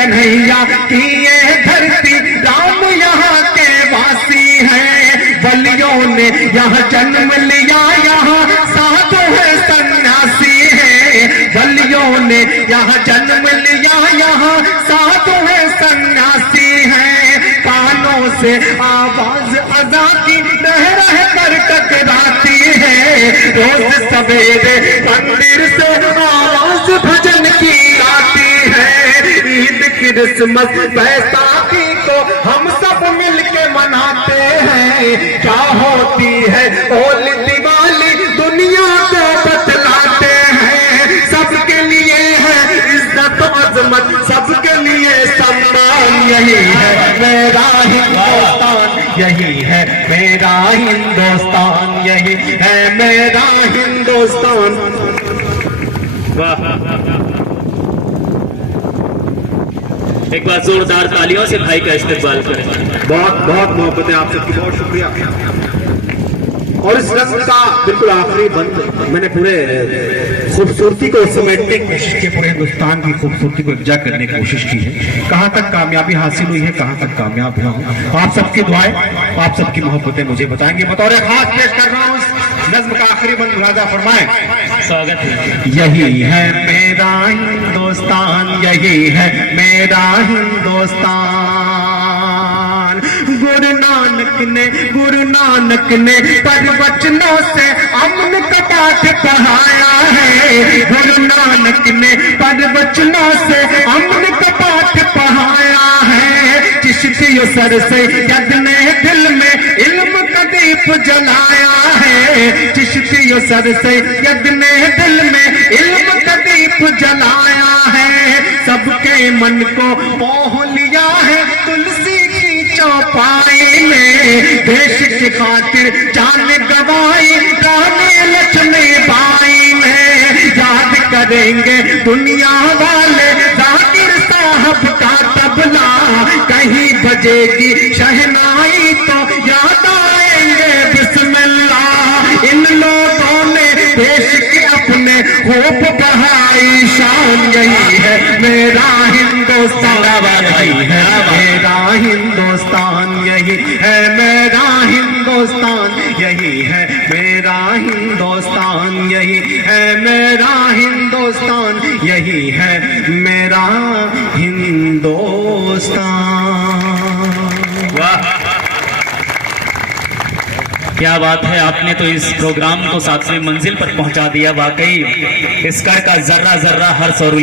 कन्हैया की ये धरती, राम यहाँ के वासी हैं। बलियों ने यहाँ जन्म लिया, यहाँ साधु है सन्यासी है। बलियों ने यहाँ जन्म लिया, यहाँ साधु है सन्यासी है। कानों से आवाज अज़ा की रह रह कर टकराती है। रोज सवेरे मंदिर से आवाज भजन की आती है। ईद क्रिसमस बैसाखी को हम सब मिलके मनाते हैं। क्या होती है होली दिवाली दुनिया को बतलाते हैं। सबके लिए है इज्जत अजमत, सबके लिए सम्मान। यही है मेरा हिंदुस्तान, यही है मेरा हिंदुस्तान, यही है मेरा हिंदुस्तान। एक बार जोरदार तालियों से भाई का इस्तेमाल करें। बहुत बहुत मोहब्बत है आप सबकी, बहुत शुक्रिया। और इस रंग का बिल्कुल आखिरी बंद मैंने पूरे खूबसूरती को समेटने की कोशिश की, पूरे हिंदुस्तान की खूबसूरती को इकट्ठा करने की कोशिश की है। कहाँ तक कामयाबी हासिल हुई है, कहाँ तक कामयाब हुआ हूँ, आप सबकी दुआएं, आप सबकी मोहब्बतें मुझे बताएंगे। बतौर खास पेश कर रहा हूँ नज्म का आखिरी बंद, राजा फरमाए। स्वागत है। यही है मेरा हिंदुस्तान, यही है मेरा हिंदुस्तान। गुरु नानक ने प्रवचनों से अमन का पाठ पढ़ाया है। गुरु नानक ने प्रवचनों से अमन का पाठ पढ़ाया है। चिश्तियों सर से यद ने दिल में इल्म का दीप जलाया है। चिश्तियों सर से यद ने दिल में इल्म का दीप जलाया है। सबके मन को मोह लिया है तुलसी की चौपाई में। देश की खातिर जान गवाई रानी लक्ष्मीबाई ने। याद करेंगे दुनिया वाले जाकिर साहब का तबला। कहीं बजेगी शहनाई तो याद आएंगे बिस्मिल्लाह। इन लोगों ने देश के अपने खूब बहाई शान। यही है मेरा हिंदुस्तान, यही है मेरा हिंदुस्तान, यही है मेरा हिंदुस्तान, यही है मेरा हिंदुस्तान, यही है मेरा हिंदुस्तान, यही है मेरा हिंदुस्तान। वाह, क्या बात है। आपने तो इस प्रोग्राम को 7वें मंजिल पर पहुंचा दिया। वाकई इस कर का जर्रा जर्रा हर्ष और